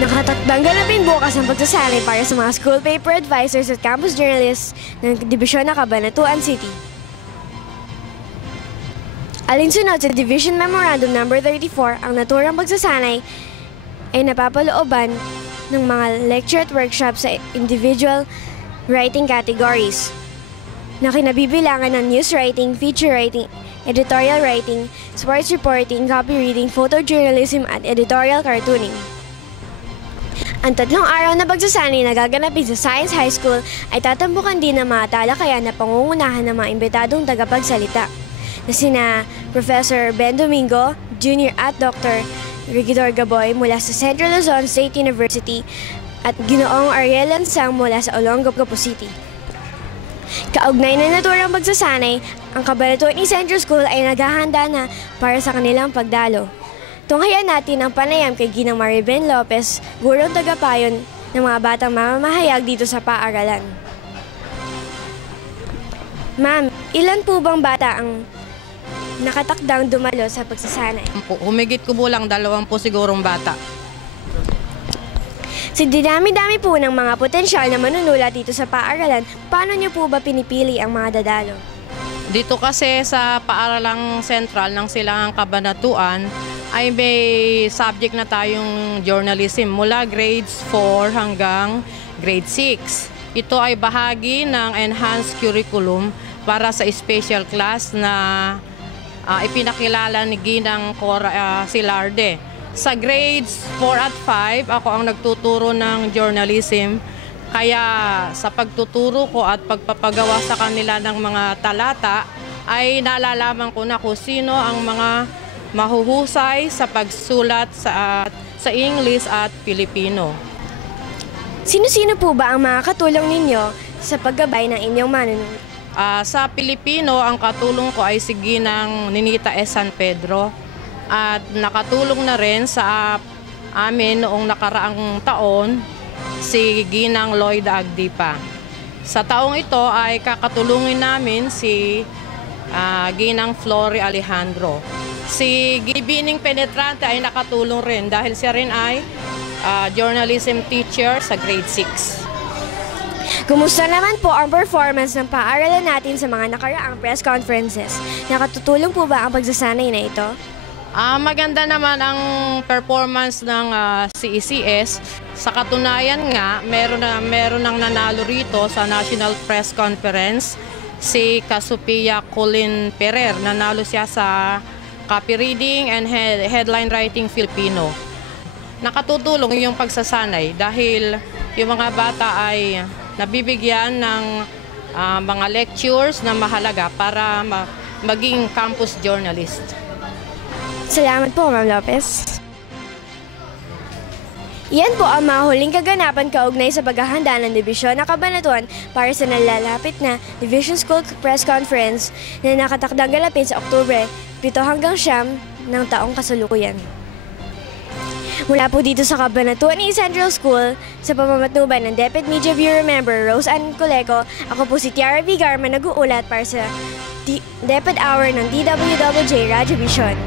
Nakatakdang ganapin bukas ang pagsasanay para sa mga school paper advisors at campus journalists ng Dibisyon ng Cabanatuan City. Alinsunod sa Division Memorandum No. 34, ang naturang pagsasanay ay napapalooban ng mga lecture at workshop sa individual writing categories na kinabibilangan ng news writing, feature writing, editorial writing, sports reporting, copy reading, photojournalism at editorial cartooning. Ang 3 araw na pagsasanay na gaganapin sa Science High School ay tatambukan din ng mga talakayan na pangungunahan ng mga imbitadong tagapagsalita na sina Professor Ben Domingo, Jr. at Dr. Regidor Gaboy mula sa Central Luzon State University at Ginoong Ariel Lansang mula sa Olongapo City. Kaugnay na naturang pagsasanay, ang Cabanatuan East Central School ay naghahanda na para sa kanilang pagdalo. Tunghayan natin ang panayam kay Ginang Maribel Lopez, gurong tagapayon ng mga batang mamamahayag dito sa paaralan. Ma'am, ilan po bang bata ang nakatakdang dumalo sa pagsasanay? Humigit ko lang 20 sigurong bata. Sa dinami-dami po ng mga potensyal na manunulat dito sa paaralan, paano niyo po ba pinipili ang mga dadalo? Dito kasi sa paaralang sentral ng Silangang Cabanatuan ay may subject na tayong journalism mula grades 4 hanggang grade 6. Ito ay bahagi ng enhanced curriculum para sa special class na ipinakilala ni Ginang Cora Silarde. Sa grades 4 at 5, ako ang nagtuturo ng journalism. Kaya sa pagtuturo ko at pagpapagawa sa kanila ng mga talata, ay nalalaman ko na kung sino ang mga mahuhusay sa pagsulat sa English at Filipino. Sino-sino po ba ang mga katulong ninyo sa paggabay ng inyong manunulat? Sa Pilipino, ang katulong ko ay si Ginang Ninita S. San Pedro at nakatulong na rin sa amin noong nakaraang taon si Ginang Lloyd Agdipa. Sa taong ito ay kakatulungin namin si Ginang Flory Alejandro. Si Gibining Penetrante ay nakatulong rin dahil siya rin ay journalism teacher sa grade 6. Kumusta naman po ang performance ng paaralan natin sa mga nakaraang press conferences? Nakatutulong po ba ang pagsasanay na ito? Maganda naman ang performance ng CECS. Sa katunayan nga, meron nang nanalo rito sa National Press Conference si Casupia Colin Ferrer. Nanalo siya sa copy reading and headline writing Filipino. Nakatutulong yung pagsasanay dahil yung mga bata ay nabibigyan ng mga lectures na mahalaga para maging campus journalist. Salamat po, Ma'am Lopez. Iyan po ang mga huling kaganapan kaugnay sa paghahanda ng Dibisyon ng Cabanatuan para sa nalalapit na Division School Press Conference na nakatakdang ganapin sa Oktubre 7 hanggang 9 ng taong kasalukuyan. Mula po dito sa Cabanatuan East Central School, sa pamamatuban ng DepEd Media Bureau Member Rose Ann Coleco, ako po si Tiara V. Garma nag-uulat para sa DepEd Hour ng DWWJ Radyo Vision.